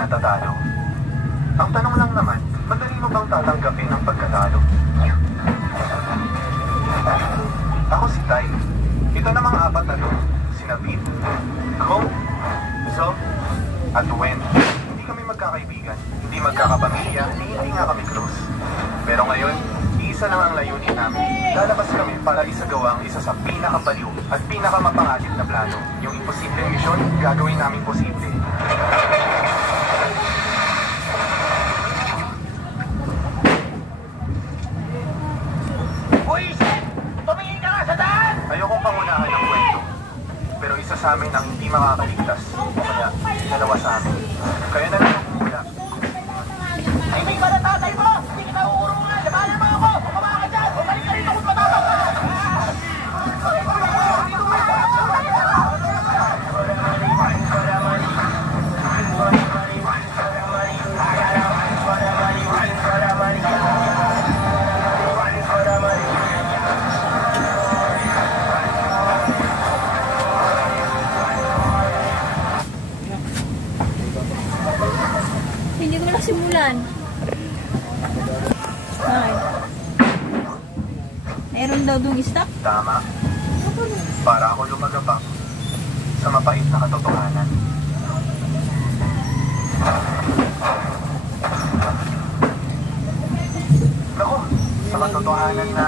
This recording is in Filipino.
natatalo. Ang tanong lang naman, madali mo bang tatanggapin ang pagkatalo? Ako si Ty. Ito namang apat na to, sina Pete, Ko, Zo, at Wen. Hindi kami magkakaibigan, hindi magkakapamilya, hindi nga kami close. Pero ngayon, isa lang ang layunin namin. Lalabas kami para isagawa ang isa sa pinakabaliw at pinakamapanganib na plano. Yung imposibleng misyon, gagawin namin posible. Buisit! Tumingin ka nga sa daan! Ayokong pangunahan ang kwento. Pero isa sa amin ang hindi makakaligtas. O kaya, dalawa sa amin. Kaya na lang magmumula. Ay, may ba na tatay mo? Hindi kita uurungan! Labanan mo ako! Bumaba ka dyan! Bumalik ka rito kung matapang ka! Hindi ko lang simulan. Bakit? Meron daw dong stock? Tama. Para ako lumagabang sa mapait na katotohanan. Naku, sa katotohanan na